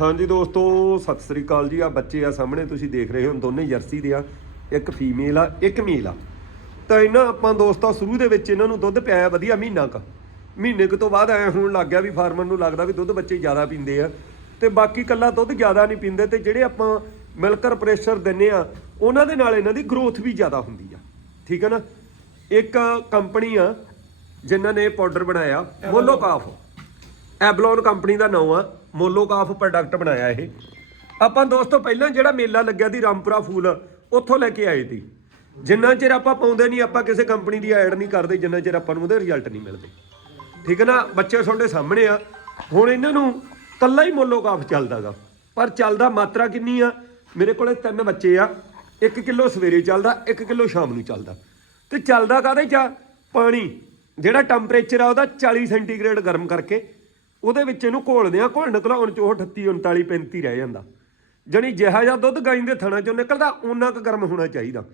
ਹਾਂਜੀ ਦੋਸਤੋ ਸਤਿ ਸ੍ਰੀ ਅਕਾਲ ਜੀ। ਆ ਬੱਚੇ ਆ ਸਾਹਮਣੇ ਤੁਸੀਂ ਦੇਖ ਰਹੇ ਹੋ ਦੋਨੇ ਜਰਸੀ ਦੇ ਆ। ਇੱਕ ਫੀਮੇਲ ਆ ਇੱਕ ਮੇਲ ਆ। ਤਾਂ ਇਹਨਾਂ ਆਪਾਂ ਦੋਸਤਾਂ ਸ਼ੁਰੂ ਦੇ ਵਿੱਚ ਇਹਨਾਂ ਨੂੰ ਦੁੱਧ ਪਿਆਇਆ ਵਧੀਆ ਮਹੀਨਾ ਕ। ਮਹੀਨੇ ਕੁ ਤੋਂ ਬਾਅਦ ਐ ਹੋਣ ਲੱਗ ਗਿਆ ਵੀ ਫਾਰਮਰ ਨੂੰ ਲੱਗਦਾ ਵੀ ਦੁੱਧ ਬੱਚੇ ਜ਼ਿਆਦਾ ਪੀਂਦੇ ਆ। ਤੇ ਬਾਕੀ ਕੱਲਾ ਦੁੱਧ ਜ਼ਿਆਦਾ ਨਹੀਂ ਪੀਂਦੇ ਤੇ ਜਿਹੜੇ ਆਪਾਂ ਮਿਲਕਰ ਪ੍ਰੈਸ਼ਰ ਦਿੰਨੇ ਆ ਉਹਨਾਂ ਦੇ ਨਾਲ ਇਹਨਾਂ ਦੀ ਗਰੋਥ ਵੀ ਜ਼ਿਆਦਾ ਹੁੰਦੀ ਆ। ਠੀਕ ਹੈ ਨਾ? ਇੱਕ ਕੰਪਨੀ ਆ ਜਿਨ੍ਹਾਂ ਨੇ ਪਾਊਡਰ ਬਣਾਇਆ ਮੋਲੋ ਕਾਫ ਐਬਲੌਨ ਕੰਪਨੀ ਦਾ ਨਾਮ ਆ। ਮੋਲੋਕਾਫ ਪ੍ਰੋਡਕਟ ਬਣਾਇਆ ਇਹ। ਆਪਾਂ ਦੋਸਤੋ, ਪਹਿਲਾਂ ਜਿਹੜਾ ਮੇਲਾ ਲੱਗਿਆ ਸੀ ਰਾਮਪੁਰਾ ਫੂਲ, ਉੱਥੋਂ ਲੈ ਕੇ ਆਏ ਸੀ। ਜਿੰਨਾ ਚਿਰ ਆਪਾਂ ਪਾਉਂਦੇ ਨਹੀਂ, ਆਪਾਂ ਕਿਸੇ ਕੰਪਨੀ ਦੀ ਐਡ ਨਹੀਂ ਕਰਦੇ, ਜਿੰਨਾ ਚਿਰ ਆਪਾਂ ਨੂੰ ਉਹਦੇ ਰਿਜ਼ਲਟ ਨਹੀਂ ਮਿਲਦੇ। ਠੀਕ ਹੈ ਨਾ? ਬੱਚੇ ਤੁਹਾਡੇ ਸਾਹਮਣੇ ਆ। ਹੁਣ ਇਹਨਾਂ ਨੂੰ ਕੱਲਾ ਹੀ ਮੋਲੋਕਾਫ ਚੱਲਦਾਗਾ ਪਰ ਚੱਲਦਾ ਮਾਤਰਾ ਕਿੰਨੀ ਆ? ਮੇਰੇ ਕੋਲੇ ਤਿੰਨ ਬੱਚੇ ਆ। 1 ਕਿਲੋ ਸਵੇਰੇ ਚੱਲਦਾ 1 ਕਿਲੋ ਸ਼ਾਮ ਨੂੰ ਚੱਲਦਾ। ਤੇ ਚੱਲਦਾ ਕਾਹਦੇ ਚ ਆ? ਪਾਣੀ। ਜਿਹੜਾ ਟੈਂਪਰੇਚਰ ਆ ਉਹਦਾ 40 ਸੈਂਟੀਗ੍ਰੇਡ ਗਰਮ ਕਰਕੇ ਉਹਦੇ ਵਿੱਚ ਇਹਨੂੰ ਘੋਲਦੇ ਆ ਘੋਲਣ ਘਲਾਉਣ ਚ ਉਹ 38 39 35 ਰਹਿ ਜਾਂਦਾ। ਜਣੀ ਜਿਹਾ ਜਿਹਾ ਦੁੱਧ ਗਾਈ ਦੇ ਥਣਾ ਚੋਂ ਨਿਕਲਦਾ, ਓਨਾ ਕੁ ਗਰਮ ਹੋਣਾ ਚਾਹੀਦਾ।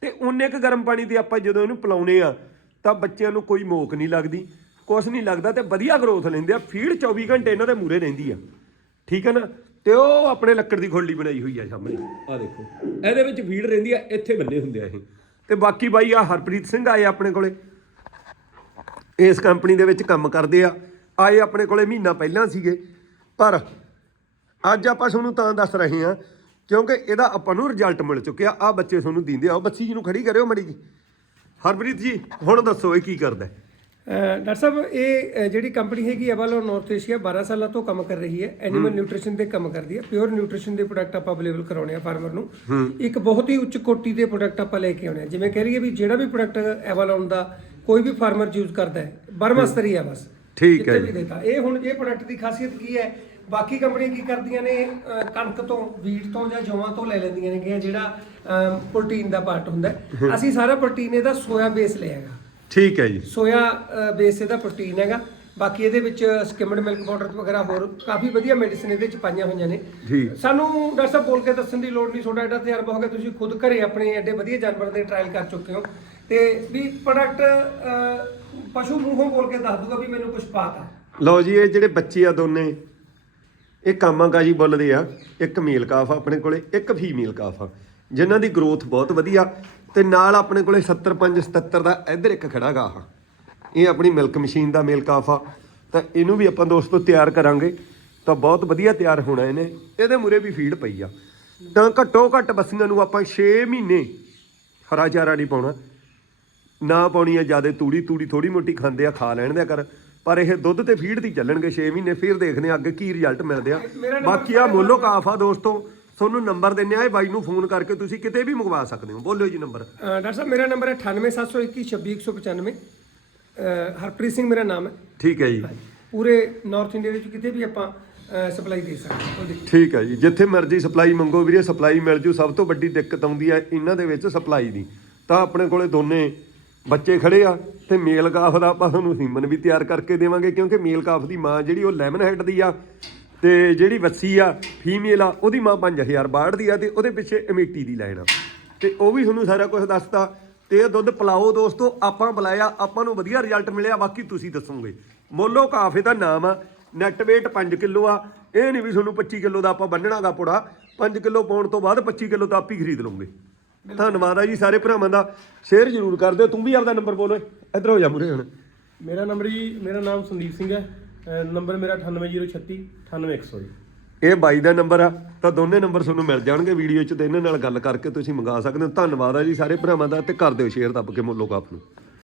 ਤੇ ਉਨੇ ਕੁ ਗਰਮ ਪਾਣੀ 'ਤੇ ਆਪਾਂ ਜਦੋਂ ਇਹਨੂੰ ਪਿਲਾਉਨੇ ਆ, ਤਾਂ ਬੱਚਿਆਂ ਨੂੰ ਕੋਈ ਮੋਕ ਨਹੀਂ ਲੱਗਦੀ, ਕੁਛ ਨਹੀਂ ਲੱਗਦਾ ਤੇ ਵਧੀਆ ਗਰੋਥ ਲੈਂਦੇ ਆ। ਫੀਡ 24 ਘੰਟੇ ਇਹਨਾਂ ਦੇ ਮੂਰੇ ਰਹਿੰਦੀ ਆ। ਠੀਕ ਹੈ ਨਾ? ਤੇ ਉਹ ਆਪਣੇ ਲੱਕੜ ਦੀ ਖੋਲੀ ਬਣਾਈ ਹੋਈ ਆ ਸਾਹਮਣੇ। ਆ ਦੇਖੋ, ਇਹਦੇ ਵਿੱਚ ਫੀਡ ਰਹਿੰਦੀ ਆ, ਇੱਥੇ ਬੰਨੇ ਹੁੰਦੇ ਆ ਇਹ। ਤੇ ਬਾਕੀ ਬਾਈ ਆ ਹਰਪ੍ਰੀਤ ਸਿੰਘ ਆਏ ਆਪਣੇ ਕੋਲੇ। ਇਸ ਕੰਪਨੀ ਦੇ ਵਿੱਚ ਕੰਮ ਕਰਦੇ ਆ। ਆਏ ਆਪਣੇ ਕੋਲੇ ਮਹੀਨਾ ਪਹਿਲਾਂ ਸੀਗੇ। ਪਰ ਅੱਜ ਆਪਾਂ ਤੁਹਾਨੂੰ ਤਾਂ ਦੱਸ ਰਹੇ ਹਾਂ ਕਿਉਂਕਿ ਇਹਦਾ ਆਪਾਂ ਨੂੰ ਰਿਜ਼ਲਟ ਮਿਲ ਚੁੱਕਿਆ। ਆ ਬੱਚੇ ਤੁਹਾਨੂੰ ਦਿੰਦੇ ਆ। ਬੱਚੀ ਜੀ ਨੂੰ ਖੜੀ ਕਰਿਓ ਮੜੀ ਜੀ। ਹਰਪ੍ਰੀਤ ਜੀ ਹੁਣ ਦੱਸੋ ਇਹ ਕੀ ਕਰਦਾ ਹੈ? ਡਾਕਟਰ ਸਾਹਿਬ ਇਹ ਜਿਹੜੀ ਕੰਪਨੀ ਹੈਗੀ ਅਵਾਲੋ ਨਾਰਥ ਏਸ਼ੀਆ 12 ਸਾਲਾਂ ਤੋਂ ਕੰਮ ਕਰ ਰਹੀ ਹੈ। ਐਨੀਮਲ ਨਿਊਟ੍ਰੀਸ਼ਨ ਤੇ ਕੰਮ ਕਰਦੀ ਹੈ। ਪਿਓਰ ਨਿਊਟ੍ਰੀਸ਼ਨ ਦੇ ਪ੍ਰੋਡਕਟ ਆਪਾਂ ਅਵੇਲੇਬਲ ਕਰਾਉਣੇ ਆ ਫਾਰਮਰ ਨੂੰ। ਇੱਕ ਬਹੁਤ ਹੀ ਉੱਚ ਕੋਟੀ ਦੇ ਪ੍ਰੋਡਕਟ ਆਪਾਂ ਲੈ ਕੇ ਆਉਣੇ ਆ। ਜਿਵੇਂ ਕਹਿ ਰਹੀਏ ਵੀ ਜਿਹੜਾ ਵੀ ਪ੍ਰੋਡਕਟ ਐਵਾਲੋਨ ਦਾ ਕੋਈ ਵੀ ਫਾਰਮਰ ਯੂਜ਼ ਕਰਦਾ ਹੈ ਬਰਮਸਤਰੀ ਆ ਬਸ। ਠੀਕ ਹੈ ਕਿਤੇ ਵੀ ਦੇਤਾ ਇਹ ਹੁਣ ਇਹ ਪ੍ਰੋਡਕਟ ਦੀ ਖਾਸੀਅਤ ਕੀ ਹੈ? ਬਾਕੀ ਕੰਪਨੀਆਂ ਕੀ ਕਰਦੀਆਂ ਨੇ? ਅਹ ਕਣਕ ਤੋਂ ਵੀਟ ਤੋਂ ਜਾਂ ਜੌਆਂ ਤੋਂ ਲੈ ਲੈਂਦੀਆਂ ਨੇ ਕਿ ਜਿਹੜਾ ਪ੍ਰੋਟੀਨ ਦਾ ਪਾਰਟ ਹੁੰਦਾ ਹੈ। ਅਸੀਂ ਸਾਰਾ ਪ੍ਰੋਟੀਨ ਇਹਦਾ ਸੋਇਆ ਬੇਸ ਲਿਆ ਹੈਗਾ। ਠੀਕ ਹੈ ਜੀ। ਸੋਇਆ ਬੇਸ ਇਹਦਾ ਪ੍ਰੋਟੀਨ ਹੈਗਾ। ਬਾਕੀ ਇਹਦੇ ਵਿੱਚ ਸਕਿਮਡ ਮਿਲਕ ਪਾਊਡਰ ਵਗੈਰਾ ਹੋਰ ਕਾਫੀ ਵਧੀਆ ਮੈਡੀਸਿਨ ਇਹਦੇ ਵਿੱਚ ਪਾਈਆਂ ਹੋਈਆਂ ਨੇ। ਜੀ ਸਾਨੂੰ ਡਾਕਟਰ ਸਾਹਿਬ ਬੋਲ ਕੇ ਦੱਸਣ ਦੀ ਲੋੜ ਨਹੀਂ ਤੁਹਾਡਾ ਐਡਾ ਤਜਰਬਾ ਹੋ ਗਿਆ। ਤੁਸੀਂ ਖੁਦ ਘਰੇ ਆਪਣੇ ਐਡੇ ਵਧੀਆ ਜਾਨਵਰ ਦੇ ਟ੍ਰਾਇਲ ਕਰ ਚੁੱਕੇ ਹੋ। ਤੇ ਵੀ ਪ੍ਰੋਡਕਟ ਪਸ਼ੂ ਮੂੰਹੋਂ ਬੋਲ ਕੇ ਦੱਸ ਦੂਗਾ ਵੀ ਮੈਨੂੰ ਕੁਝ ਪਾਤਾ। ਲਓ ਜੀ, ਇਹ ਜਿਹੜੇ ਬੱਚੇ ਆ ਦੋਨੇ, ਇਹ ਕਾਮਾਂਗਾ ਜੀ ਬੁੱਲਦੇ ਆ। ਇੱਕ ਮੇਲ ਕਾਫ ਆ ਆਪਣੇ ਕੋਲੇ, ਇੱਕ ਫੀਮੇਲ ਕਾਫ ਆ। ਜਿਨ੍ਹਾਂ ਦੀ ਗਰੋਥ ਬਹੁਤ ਵਧੀਆ, ਤੇ ਨਾਲ ਆਪਣੇ ਕੋਲੇ 75 77 ਦਾ ਇੱਧਰ ਇੱਕ ਖੜਾ ਗਾ ਆ। ਇਹ ਆਪਣੀ ਮਿਲਕ ਮਸ਼ੀਨ ਦਾ ਮੇਲ ਕਾਫ ਆ। ਤਾਂ ਇਹਨੂੰ ਵੀ ਆਪਾਂ ਦੋਸਤੋ ਤਿਆਰ ਕਰਾਂਗੇ। ਤਾਂ ਬਹੁਤ ਵਧੀਆ ਤਿਆਰ ਹੋਣਾ ਇਹਨੇ। ਇਹਦੇ ਮੂਰੇ ਵੀ ਫੀਡ ਪਈ ਆ। ਤਾਂ ਘੱਟੋ ਘੱਟ ਬੱਸੀਆਂ ਨੂੰ ਆਪਾਂ 6 ਮਹੀਨੇ ਹਰਾ ਚਾਰਾ ਨਹੀਂ ਪਾਉਣਾ। ਨਾ ਪਾਉਣੀ ਆ ਜਿਆਦੇ ਤੂੜੀ ਤੂੜੀ ਥੋੜੀ ਮੋਟੀ ਖਾਂਦੇ ਆ ਖਾ ਲੈਣ ਦਿਆ ਕਰ। ਪਰ ਇਹ ਦੁੱਧ ਤੇ ਫੀਡ ਦੀ ਚੱਲਣਗੇ 6 ਮਹੀਨੇ ਫਿਰ ਦੇਖਦੇ ਆ ਅੱਗੇ ਕੀ ਰਿਜ਼ਲਟ ਮਿਲਦੇ ਆ। ਬਾਕੀ ਆ ਮੋਲੋ ਕਾਫ ਆ ਦੋਸਤੋ ਤੁਹਾਨੂੰ ਨੰਬਰ ਦਿੰਨੇ ਆ ਇਹ ਬਾਈ ਨੂੰ ਫੋਨ ਕਰਕੇ ਤੁਸੀਂ ਕਿਤੇ ਵੀ ਮੰਗਵਾ ਸਕਦੇ ਹੋ। ਬੋਲਿਓ ਜੀ ਨੰਬਰ। ਡਾਕਟਰ ਸਾਹਿਬ ਮੇਰਾ ਨੰਬਰ ਹੈ 9871216195 ਅਹ ਹਰਪ੍ਰੀਤ ਸਿੰਘ ਮੇਰਾ ਨਾਮ ਹੈ। ਠੀਕ ਹੈ ਜੀ। ਪੂਰੇ ਨਾਰਥ ਇੰਡੀਆ ਵਿੱਚ ਕਿਤੇ ਵੀ ਆਪਾਂ ਸਪਲਾਈ ਦੇ ਸਕਦੇ ਹਾਂ। ਠੀਕ ਹੈ ਜੀ। ਜਿੱਥੇ ਮਰਜ਼ੀ ਸਪਲਾਈ ਮੰਗੋ ਵੀਰੇ ਸਪਲਾਈ ਮਿਲ ਜੂ। ਸਭ ਤੋਂ ਵੱਡੀ ਦਿੱਕਤ ਆਉਂਦੀ ਹੈ ਇਹਨਾਂ ਦੇ ਵਿੱਚ ਸਪਲਾਈ ਦੀ। ਤਾਂ ਆਪਣੇ ਕੋਲੇ ਦੋਨੇ ਬੱਚੇ ਖੜੇ ਆ ਤੇ ਮੇਲ ਕਾਫ ਦਾ ਆਪਾਂ ਤੁਹਾਨੂੰ ਸੀਮਨ ਵੀ ਤਿਆਰ ਕਰਕੇ ਦੇਵਾਂਗੇ, ਕਿਉਂਕਿ ਮੇਲ ਕਾਫ ਦੀ ਮਾਂ ਜਿਹੜੀ ਉਹ ਲੈਮਨ ਹੈਡ ਦੀ ਆ ਤੇ ਜਿਹੜੀ ਵੱਸੀ ਆ, ਫੀਮੇਲ ਆ, ਉਹਦੀ ਮਾਂ 5000 ਬਾੜ ਦੀ ਆ ਤੇ ਉਹਦੇ ਪਿੱਛੇ ਅਮੇਟੀ ਦੀ ਲਾਈਨ ਆ। ਤੇ ਉਹ ਵੀ ਤੁਹਾਨੂੰ ਸਾਰਾ ਕੁਝ ਦੱਸਤਾ ਤੇ ਇਹ ਦੁੱਧ ਪਿਲਾਓ ਦੋਸਤੋ, ਆਪਾਂ ਬੁਲਾਇਆ, ਆਪਾਂ ਨੂੰ ਵਧੀਆ ਰਿਜ਼ਲਟ ਮਿਲਿਆ, ਬਾਕੀ ਤੁਸੀਂ ਦੱਸੋਗੇ। ਮੋਲੋ ਕਾਫੇ ਦਾ ਨਾਮ ਆ ਨੈਟ weight 5 ਕਿਲੋ ਆ, ਇਹ ਨਹੀਂ ਵੀ ਤੁਹਾਨੂੰ 25 ਕਿਲੋ ਦਾ ਆਪਾਂ ਬੰਨਣਾਗਾ ਪੁੜਾ 5 ਕਿਲੋ ਪਾਉਣ ਤੋਂ ਬਾਅਦ 25 ਕਿਲੋ ਤਾਂ ਆਪ ਹੀ ਖਰੀਦ ਲਓਗੇ। ਧੰਨਵਾਦ ਆ ਜੀ ਸਾਰੇ ਭਰਾਵਾਂ ਦਾ। ਸ਼ੇਅਰ ਜ਼ਰੂਰ ਕਰ ਦਿਓ ਤੂੰ ਵੀ ਆਪਦਾ ਨੰਬਰ ਬੋਲੋ ਇੱਧਰ ਹੋ ਜਾ ਮੂਰੇ ਹੁਣ। ਮੇਰਾ ਨੰਬਰ ਜੀ ਮੇਰਾ ਨਾਮ ਸੰਦੀਪ ਸਿੰਘ ਹੈ। ਨੰਬਰ ਮੇਰਾ 98036 98100 ਜੀ। ਇਹ ਬਾਈ ਦਾ ਨੰਬਰ ਆ ਤਾਂ ਦੋਨੇ ਨੰਬਰ ਤੁਹਾਨੂੰ ਮਿਲ ਜਾਣਗੇ ਵੀਡੀਓ 'ਚ ਤੇ ਇਹਨਾਂ ਨਾਲ ਗੱਲ ਕਰਕੇ ਤੁਸੀਂ ਮੰਗਾ ਸਕਦੇ ਹੋ। ਧੰਨਵਾਦ ਆ ਜੀ ਸਾਰੇ ਭਰਾਵਾਂ ਦਾ ਤੇ ਕਰ ਦਿਓ ਸ਼ੇਅਰ ਦੱਬ ਕੇ ਮੋਲੋ ਕਾਪ ਨੂੰ।